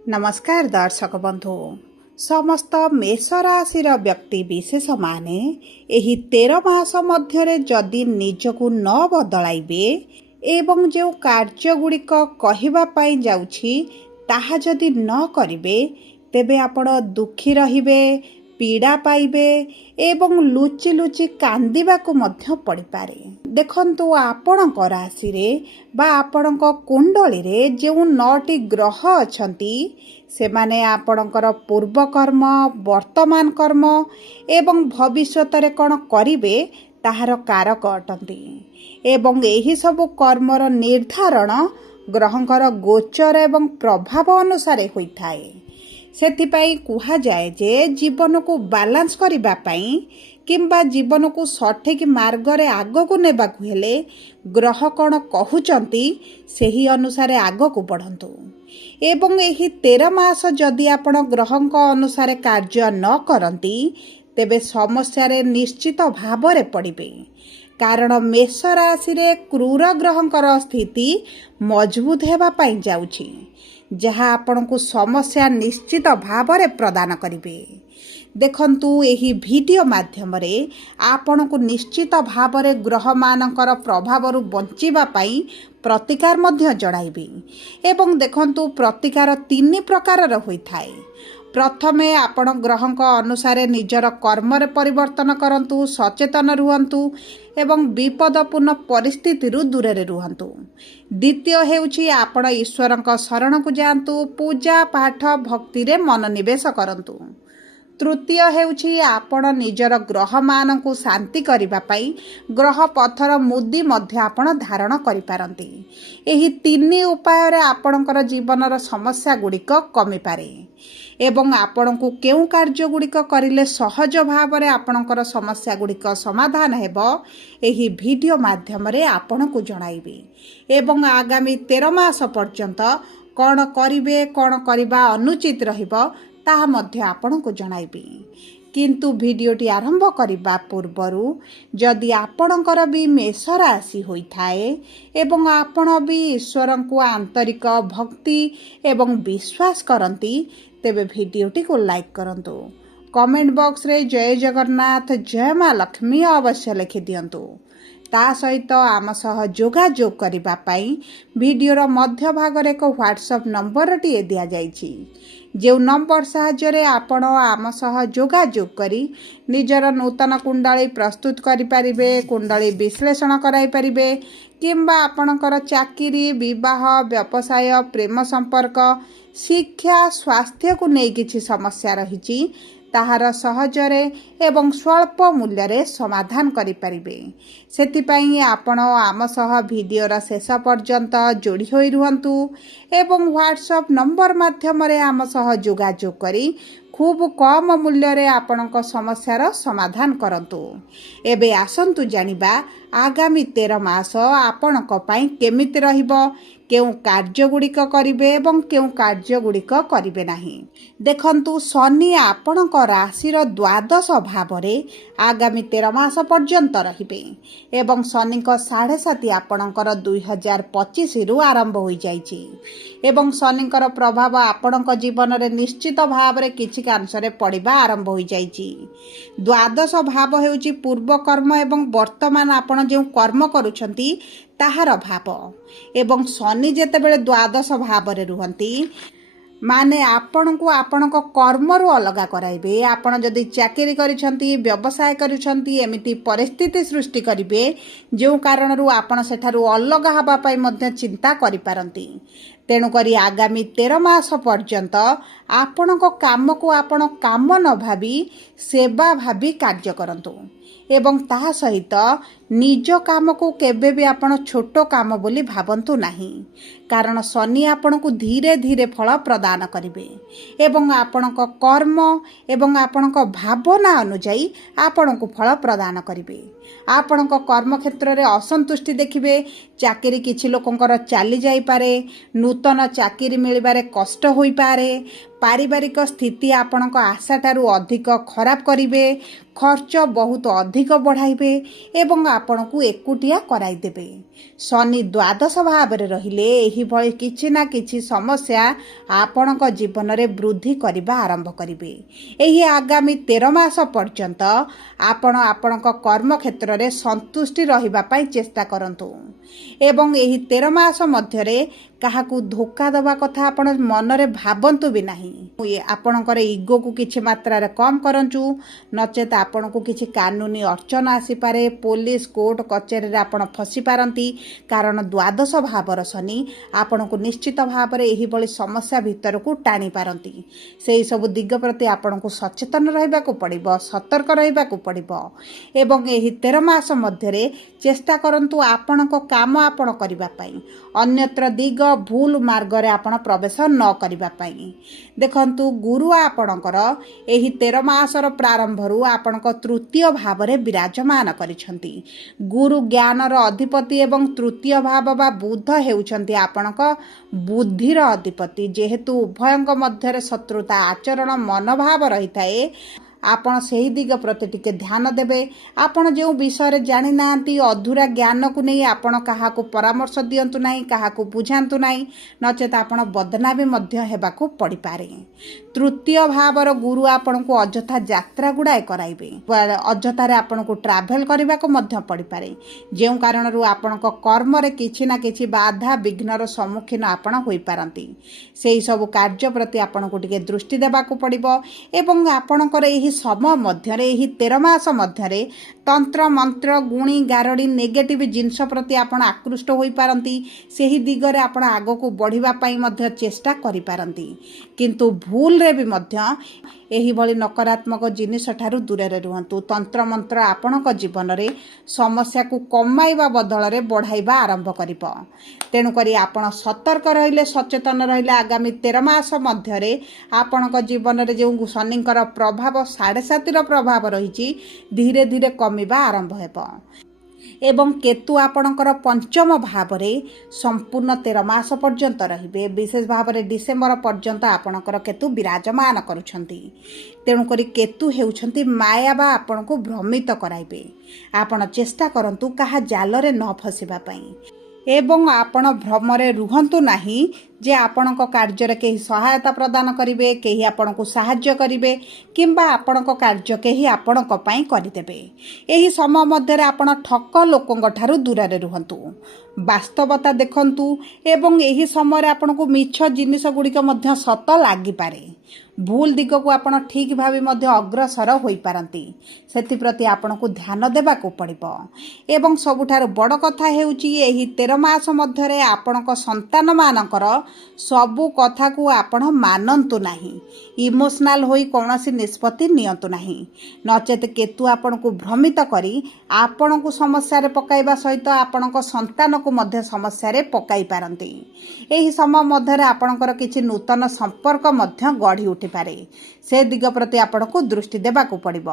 नमस्कार दर्शक बंधु समस्त मेष राशि व्यक्ति विशेष माने एही 13 मास मध्य जदि निजको न बदलाइबे एवं जो कार्य गुड़िक कहवाई जाउछि ताहा जदि न करिवे तेबे आपण दुखी रहिबे, पीड़ा पाइबे एवं लुचि लुचि कांदिबाकु मध्य पड़िपारे। देखंतु आपणक राशि रे बा आपणक कुंडली रे जो 9टी ग्रह अछंती सेमाने आपणकर पूर्व कर्म, वर्तमान कर्म एवं भविष्यत रे कोन करिवे ताहार कारक अटंती एवं एही सब कर्मर निर्धारण ग्रहंकर गोचर एवं प्रभाव अनुसार होइथाए। सेथिपाई कुहा जाए जे जीवन को बालांस करिबा पई किंबा जीवन को सठिक मार्ग रे आगो को नेबा को हेले ग्रह कोन कहउचंती सेही अनुसार आगो को बढ़ंतु एवं एही 13 मास जदि आपण ग्रहंक अनुसार कार्य न करंती तेबे समस्या रे निश्चित भाव रे पड़िबे। कारण मेष राशि रे क्रूर ग्रहंकर स्थिति मजबूत हेबा पई जाउछि जहाँ आपण को समस्या निश्चित भाव रे प्रदान करिवे। देखंतु एही वीडियो माध्यम रे आपण को निश्चित भाव रे ग्रह मानकर प्रभाव रु बंचिबा पई प्रतिकार मध्य जणाइबे एवं देखंतु प्रतिकार 3 प्रकार र होइथाय। प्रथमे आपण ग्रहंक अनुसार निजर कर्म रे परिवर्तन करंतु, सचेतन रुहंतु एवं विपदपूर्ण परिस्थिति रु दूर रे रुहंतु। द्वितीय हेउछि आपण ईश्वरंक शरण को जांतु, पूजा पाठ भक्ति रे मनोनिवेश करंतु। तृतीय हेउछि आपण निजर ग्रह मानकु शांति करिबा पई ग्रह पथर मुदी मध्य आपण धारण करि पारंती। एही 3 उपाय रे आपणकर जीवनर समस्या गुड़िक कमी पारे एवं आपण को केउ कार्य गुड़िक करिले सहज भाव रे आपणकर समस्या गुड़िक समाधान हेबो एही वीडियो माध्यम रे आपण को जणाइबे एवं आगामी 13 मास पर्यंत कोन करिवे, कोन करिबा अनुचित रहिबो ताहा मध्य आपण को जणाइबे। किंतु वीडियोटी आरंभ करिबा पूर्वरु जदि आपणकर भी मेष राशि होइथाए एवं आपण भी ईश्वरन को आंतरिक भक्ति एवं विश्वास करंती तेबे वीडियोटी को लाइक करंतु। कमेंट बॉक्स रे जय जगन्नाथ, जय मां लक्ष्मी अवश्य लिखि दियंतु। ता सहित आम सह जोगाजोग करिबा पई वीडियोर मध्य भाग रे एक व्हाट्सएप नंबर टी दिया जाइछि जो नंबर साहाय्य आपण आम सह जोगाजोग करी निजर नूतन कुंडली प्रस्तुत करि परिबे, कुंडली विश्लेषण कराई परिबे किंबा आपणकर चाकरी, विवाह, व्यवसाय, प्रेम संपर्क, शिक्षा, स्वास्थ्य को नहीं किछि समस्या रहिछि ताहार सहजरे एवं स्वल्प मूल्य रे समाधान करि परिबे। सेतिपई आपण आम सह वीडियोर शेष पर्यंत जोड़ी होई रुहंतु एवं व्हाट्सएप नंबर माध्यम रे आम सह जोगाजोग करी खूब कम मूल्य रे आपणक समस्यार समाधान करंतु। एबे आसंतु जानिबा आगामी 13 मास आपणक पई केमिति रहिबो, केउ कार्य गुड़िक करिवे एवं केउ कार्य गुड़िक करिवे नाही। देखंतु शनि आपणक राशिर द्वादश भाव रे आगामी 13 मास पर्यंत रहिबे एवं शनिक 7.5 आपणकर 2025 रु आरंभ होई जाइछि एवं शनिकर प्रभाव आपणक जीवन रे निश्चित भाव रे किछि कांश रे पड़िबा आरंभ होई जाइछि। द्वादश भाव हेउछि पूर्व कर्म एवं वर्तमान आपण जे कर्म करूछंती ताहार भाव एवं शनि जेतेबेले द्वादश भाव रे रुहंती माने आपण को आपणक कर्म रु अलगा कराइबे। आपण जदि चाकरी करिसंती, व्यवसाय करिसंती एमिति परिस्थिति सृष्टि करिवे जो कारण रु आपण सेठारु अलगा हबा पई मध्य चिंता करि पारंती। तेणु करी आगामी 13 मास पर्यंत आपणक काम को आपण काम न भाबी सेवा भाबी कार्य करंतु एवं ताहा सहित निज काम को केबे भी आपण छोटो काम बोली भाबंतु नाही। कारण शनि आपण को धीरे धीरे फल प्रदान करिवे एवं आपणक कर्म एवं आपणक भावना अनुଯାयी आपण को फल प्रदान करिवे। आपणक कर्म क्षेत्र रे असंतुष्टि देखिबे, चाकरी किछि लोकंकर चाली जाई पारे, नूतन चाकरी मिलिबारे कष्ट होई पारे, पारिवारिक स्थिति आपणक आशा ठारू अधिक खराब करिवे, ଖର୍ଚ୍ଚ ବହୁତ ଅଧିକ ବଢ଼ାଇବେ ଏବଂ ଆପଣଙ୍କୁ ଏକୁଟିଆ କରାଇଦେବେ। ଶନି ଦ୍ୱାଦଶ ଭାବରେ ରହିଲେ ଏହିଭଳି କିଛି ନା କିଛି ସମସ୍ୟା ଆପଣଙ୍କ ଜୀବନରେ ବୃଦ୍ଧି କରିବା ଆରମ୍ଭ କରିବେ। ଏହି ଆଗାମୀ 13 ମାସ ପର୍ଯ୍ୟନ୍ତ ଆପଣ ଆପଣଙ୍କ କର୍ମକ୍ଷେତ୍ରରେ ସନ୍ତୁଷ୍ଟି ରହିବା ପାଇଁ ଚେଷ୍ଟା କରନ୍ତୁ ଏବଂ ଏହି 13 ମାସ ମଧ୍ୟରେ କାହାକୁ ଧୋକା ଦେବା କଥା ଆପଣ ମନରେ ଭାବନ୍ତୁ ବି ନାହିଁ। ଆପଣଙ୍କର ଇଗୋକୁ କିଛି ମାତ୍ରାରେ କମ୍ କରନ୍ତୁ, ନଚେତ ଆପଣଙ୍କୁ କିଛି କାନୁନି ଅର୍ଚ୍ଚନା ଆସିପାରେ। ପୋଲିସ କୋର୍ଟ କଚେରୀରେ ଆପଣ ଫସିପାରନ୍ତି, କାରଣ ଦ୍ୱାଦଶ ଭାବର ଶନି ଆପଣଙ୍କୁ ନିଶ୍ଚିତ ଭାବରେ ଏହିଭଳି ସମସ୍ୟା ଭିତରକୁ ଟାଣିପାରନ୍ତି। ସେହି ସବୁ ଦିଗ ପ୍ରତି ଆପଣଙ୍କୁ ସଚେତନ ରହିବାକୁ ପଡ଼ିବ, ସତର୍କ ରହିବାକୁ ପଡ଼ିବ ଏବଂ ଏହି 13 ମାସ ମଧ୍ୟରେ ଚେଷ୍ଟା କରନ୍ତୁ ଆପଣଙ୍କ କାମ ଆପଣ କରିବା ପାଇଁ, ଅନ୍ୟତ୍ର ଦିଗ ଭୁଲ ମାର୍ଗରେ ଆପଣ ପ୍ରବେଶ ନ କରିବା ପାଇଁ। ଦେଖନ୍ତୁ, ଗୁରୁ ଆପଣଙ୍କର ଏହି 13 ମାସର ପ୍ରାରମ୍ଭରୁ ଆପଣଙ୍କ ତୃତୀୟ ଭାବରେ ବିରାଜମାନ କରିଛନ୍ତି। ଗୁରୁ ଜ୍ଞାନର ଅଧିପତି ଏବଂ ତୃତୀୟ ଭାବ ବା ବୁଧ ହେଉଛନ୍ତି ଆପଣଙ୍କ ବୁଦ୍ଧିର ଅଧିପତି। ଯେହେତୁ ଉଭୟଙ୍କ ମଧ୍ୟରେ ଶତ୍ରୁତା ଆଚରଣ ମନୋଭାବ ରହିଥାଏ, ଆପଣ ସେହି ଦିଗ ପ୍ରତି ଟିକେ ଧ୍ୟାନ ଦେବେ। ଆପଣ ଯେଉଁ ବିଷୟରେ ଜାଣିନାହାନ୍ତି, ଅଧୁରା ଜ୍ଞାନକୁ ନେଇ ଆପଣ କାହାକୁ ପରାମର୍ଶ ଦିଅନ୍ତୁ ନାହିଁ, କାହାକୁ ବୁଝାନ୍ତୁ ନାହିଁ, ନଚେତ ଆପଣ ବଦନାମୀ ମଧ୍ୟ ହେବାକୁ ପଡ଼ିପାରେ। ତୃତୀୟ ଭାବର ଗୁରୁ ଆପଣଙ୍କୁ ଅଯଥା ଯାତ୍ରା ଗୁଡ଼ାଏ କରାଇବେ, ଅଯଥାରେ ଆପଣଙ୍କୁ ଟ୍ରାଭେଲ୍ କରିବାକୁ ମଧ୍ୟ ପଡ଼ିପାରେ, ଯେଉଁ କାରଣରୁ ଆପଣଙ୍କ କର୍ମରେ କିଛି ନା କିଛି ବାଧା ବିଘ୍ନର ସମ୍ମୁଖୀନ ଆପଣ ହୋଇପାରନ୍ତି। ସେହି ସବୁ କାର୍ଯ୍ୟ ପ୍ରତି ଆପଣଙ୍କୁ ଟିକେ ଦୃଷ୍ଟି ଦେବାକୁ ପଡ଼ିବ ଏବଂ ଆପଣଙ୍କର ଏହି ସମୟ ମଧ୍ୟରେ, ଏହି 13 ମାସ ମଧ୍ୟରେ ତନ୍ତ୍ର ମନ୍ତ୍ର ଗୁଣି ଗାରଡ଼ି ନେଗେଟିଭ୍ ଜିନିଷ ପ୍ରତି ଆପଣ ଆକୃଷ୍ଟ ହୋଇପାରନ୍ତି। ସେହି ଦିଗରେ ଆପଣ ଆଗକୁ ବଢ଼ିବା ପାଇଁ ମଧ୍ୟ ଚେଷ୍ଟା କରିପାରନ୍ତି, କିନ୍ତୁ ଭୁଲରେ ବି ମଧ୍ୟ ଏହିଭଳି ନକାରାତ୍ମକ ଜିନିଷ ଠାରୁ ଦୂରରେ ରୁହନ୍ତୁ। ତନ୍ତ୍ରମନ୍ତ୍ର ଆପଣଙ୍କ ଜୀବନରେ ସମସ୍ୟାକୁ କମାଇବା ବଦଳରେ ବଢ଼ାଇବା ଆରମ୍ଭ କରିବ। ତେଣୁକରି ଆପଣ ସତର୍କ ରହିଲେ, ସଚେତନ ରହିଲେ ଆଗାମୀ 13 ମାସ ମଧ୍ୟରେ ଆପଣଙ୍କ ଜୀବନରେ ଯେଉଁ ଶନିଙ୍କର ପ୍ରଭାବ 7.5ର ପ୍ରଭାବ ରହିଛି, ଧୀରେ ଧୀରେ କମିବା ଆରମ୍ଭ ହେବ ଏବଂ କେତୁ ଆପଣଙ୍କର ପଞ୍ଚମ ଭାବରେ ସମ୍ପୂର୍ଣ୍ଣ 13 ମାସ ପର୍ଯ୍ୟନ୍ତ ରହିବେ। ବିଶେଷ ଭାବରେ ଡିସେମ୍ବର ପର୍ଯ୍ୟନ୍ତ ଆପଣଙ୍କର କେତୁ ବିରାଜମାନ କରୁଛନ୍ତି। ତେଣୁକରି କେତୁ ହେଉଛନ୍ତି ମାୟା ବା ଆପଣଙ୍କୁ ଭ୍ରମିତ କରାଇବେ। ଆପଣ ଚେଷ୍ଟା କରନ୍ତୁ କାହା ଜାଲରେ ନ ଫସିବା ପାଇଁ ଏବଂ ଆପଣ ଭ୍ରମରେ ରୁହନ୍ତୁ ନାହିଁ ଯେ ଆପଣଙ୍କ କାର୍ଯ୍ୟରେ କେହି ସହାୟତା ପ୍ରଦାନ କରିବେ, କେହି ଆପଣଙ୍କୁ ସାହାଯ୍ୟ କରିବେ କିମ୍ବା ଆପଣଙ୍କ କାର୍ଯ୍ୟ କେହି ଆପଣଙ୍କ ପାଇଁ କରିଦେବେ। ଏହି ସମୟ ମଧ୍ୟରେ ଆପଣ ଠକ ଲୋକଙ୍କ ଠାରୁ ଦୂରରେ ରୁହନ୍ତୁ, ବାସ୍ତବତା ଦେଖନ୍ତୁ ଏବଂ ଏହି ସମୟରେ ଆପଣଙ୍କୁ ମିଛ ଜିନିଷ ଗୁଡ଼ିକ ମଧ୍ୟ ସତ ଲାଗିପାରେ। ଭୁଲ ଦିଗକୁ ଆପଣ ଠିକ୍ ଭାବେ ମଧ୍ୟ ଅଗ୍ରସର ହୋଇପାରନ୍ତି। ସେଥିପ୍ରତି ଆପଣଙ୍କୁ ଧ୍ୟାନ ଦେବାକୁ ପଡ଼ିବ ଏବଂ ସବୁଠାରୁ ବଡ଼ କଥା ହେଉଛି ଏହି 13 ମାସ ମଧ୍ୟରେ ଆପଣଙ୍କ ସନ୍ତାନମାନଙ୍କର ସବୁ କଥାକୁ ଆପଣ ମାନନ୍ତୁ ନାହିଁ, ଇମୋସନାଲ ହୋଇ କୌଣସି ନିଷ୍ପତ୍ତି ନିଅନ୍ତୁ ନାହିଁ, ନଚେତ କେତୁ ଆପଣଙ୍କୁ ଭ୍ରମିତ କରି ଆପଣଙ୍କୁ ସମସ୍ୟାରେ ପକାଇବା ସହିତ ଆପଣଙ୍କ ସନ୍ତାନକୁ ମଧ୍ୟ ସମସ୍ୟାରେ ପକାଇ ପାରନ୍ତି। ଏହି ସମୟ ମଧ୍ୟରେ ଆପଣଙ୍କର କିଛି ନୂତନ ସମ୍ପର୍କ ମଧ୍ୟ ଗଢ଼ି ଉଠିପାରେ। ସେ ଦିଗ ପ୍ରତି ଆପଣଙ୍କୁ ଦୃଷ୍ଟି ଦେବାକୁ ପଡ଼ିବ।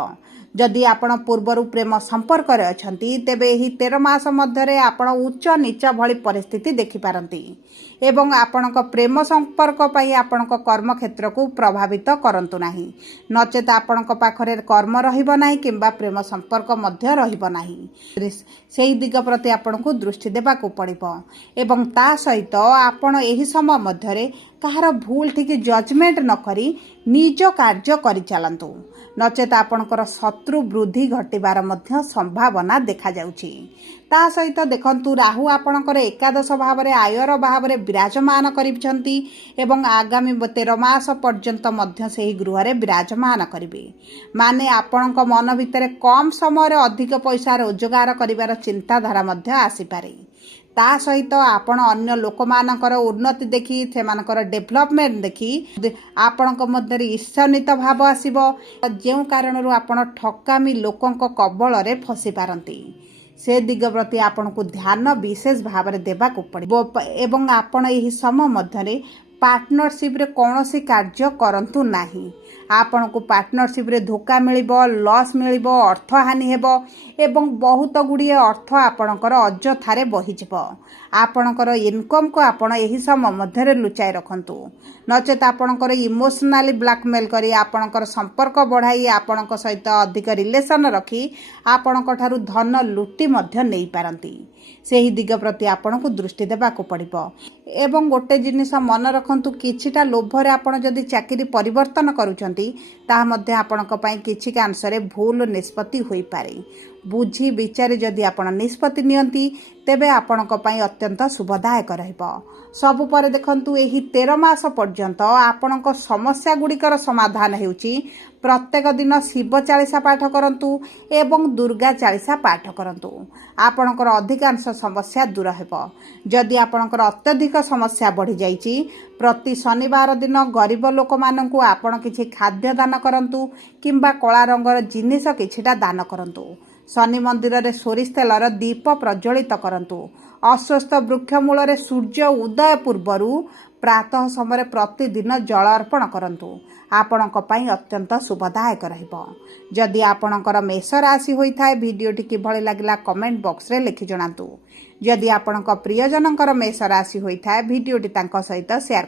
ଯଦି ଆପଣ ପୂର୍ବରୁ ପ୍ରେମ ସମ୍ପର୍କରେ ଅଛନ୍ତି, ତେବେ ଏହି 13 ମାସ ମଧ୍ୟରେ ଆପଣ ଉଚ୍ଚ ନିଚ ଭଳି ପରିସ୍ଥିତି ଦେଖିପାରନ୍ତି ଏବଂ ଆପଣଙ୍କ ପ୍ରେମ ସମ୍ପର୍କ ପାଇଁ ଆପଣଙ୍କ କର୍ମକ୍ଷେତ୍ରକୁ ପ୍ରଭାବିତ କରନ୍ତୁ ନାହିଁ, ନଚେତ ଆପଣଙ୍କ ପାଖରେ କର୍ମ ରହିବ ନାହିଁ କିମ୍ବା ପ୍ରେମ ସମ୍ପର୍କ ମଧ୍ୟ ରହିବ ନାହିଁ। ସେହି ଦିଗ ପ୍ରତି ଆପଣଙ୍କୁ ଦୃଷ୍ଟି ଦେବାକୁ ପଡ଼ିବ ଏବଂ ତା ସହିତ ଆପଣ ଏହି ସମୟ ମଧ୍ୟରେ କାହାର ଭୁଲ ଠିକ୍ ଜଜମେଣ୍ଟ ନ କରି ନିଜ କାର୍ଯ୍ୟ କରିଚାଲନ୍ତୁ, ନଚେତ ଆପଣଙ୍କର ଶତ୍ରୁ ବୃଦ୍ଧି ଘଟିବାର ମଧ୍ୟ ସମ୍ଭାବନା ଦେଖାଯାଉଛି। ତା ସହିତ ଦେଖନ୍ତୁ, ରାହୁ ଆପଣଙ୍କର ଏକାଦଶ ଭାବରେ ଆୟର ଭାବରେ ବିରାଜମାନ କରିଛନ୍ତି ଏବଂ ଆଗାମୀ 13 ମାସ ପର୍ଯ୍ୟନ୍ତ ମଧ୍ୟ ସେହି ଗୃହରେ ବିରାଜମାନ କରିବେ। ମାନେ ଆପଣଙ୍କ ମନ ଭିତରେ କମ୍ ସମୟରେ ଅଧିକ ପଇସା ରୋଜଗାର କରିବାର ଚିନ୍ତାଧାରା ମଧ୍ୟ ଆସିପାରେ। ତା ସହିତ ଆପଣ ଅନ୍ୟ ଲୋକମାନଙ୍କର ଉନ୍ନତି ଦେଖି, ସେମାନଙ୍କର ଡେଭଲପମେଣ୍ଟ ଦେଖି ଆପଣଙ୍କ ମଧ୍ୟରେ ଈର୍ଷାନ୍ୱିତ ଭାବ ଆସିବ, ଯେଉଁ କାରଣରୁ ଆପଣ ଠକାମି ଲୋକଙ୍କ କବଳରେ ଫସିପାରନ୍ତି। ସେ ଦିଗ ପ୍ରତି ଆପଣଙ୍କୁ ଧ୍ୟାନ ବିଶେଷ ଭାବରେ ଦେବାକୁ ପଡ଼ିବ ଏବଂ ଆପଣ ଏହି ସମୟ ମଧ୍ୟରେ पार्टनरशिप रे कौनसी कार्य करंतु नाही। आपण को पार्टनरशिप रे धोखा मिलिबो, लॉस मिलिबो, अर्थ हानि हेबो एवं बहुत गुड़िए अर्थ आपणकर अजथारे बहिजिबो। आपणकर इनकम को आपण एही समय मध्यरे लुचाई रखंतु, नचेत आपणकर इमोशनली ब्लैकमेल करी आपणकर संपर्क बढ़ाई आपणक सहित अधिक रिलेशन रखी आपणक ठारू धन लुटी मध्य नहीं पारंती। सेही दिग प्रति आपण को दृष्टि देबाक पड़िबो। एवं गोटे जिनिस मन रखंतु, किछिटा लोभरे आपण जदि चाकरी परिवर्तन करूचंती ताहा मध्ये आपणक पई किछि कांसरे भूल निष्पत्ति होई पारे। बुझी विचारी जदि आपण निष्पत्ति नियंती तेबे आपणक पई अत्यंत शुभदायक रहइबो। सबु पर देखंतु एही 13 मास पर्यंत आपणक समस्या गुड़िकर समाधान हेउची प्रत्येक दिन शिव चालीसा पाठ करंतु एवं दुर्गा चालीसा पाठ करंतु। आपणकर अधिकांश समस्या दूर हेबो। जदि आपणकर अत्यधिक समस्या बढ़ी जाइची प्रति शनिवार दिन गरीब लोक माननकु आपण किछि खाद्य दान करंतु किंबा कला रंगर जिनिस किछिटा दान करंतु। शनि मंदिर रे सोरिष तेलर दीप प्रज्वलित करंतु। अस्वस्थ वृक्ष मूल रे सूर्य उदय पूर्वरु प्रातः समय प्रतिदिन जल अर्पण करंतु। आपणक पई अत्यंत शुभदायक रहिबो। जदि आपणकर मेष राशि होइथाय वीडियोटी किभଳି लागिला कमेंट बॉक्स रे लिखि जणांतु। जदि आपणक प्रियजनकर मेष राशि होइथाय वीडियोटी तांको सहित शेयर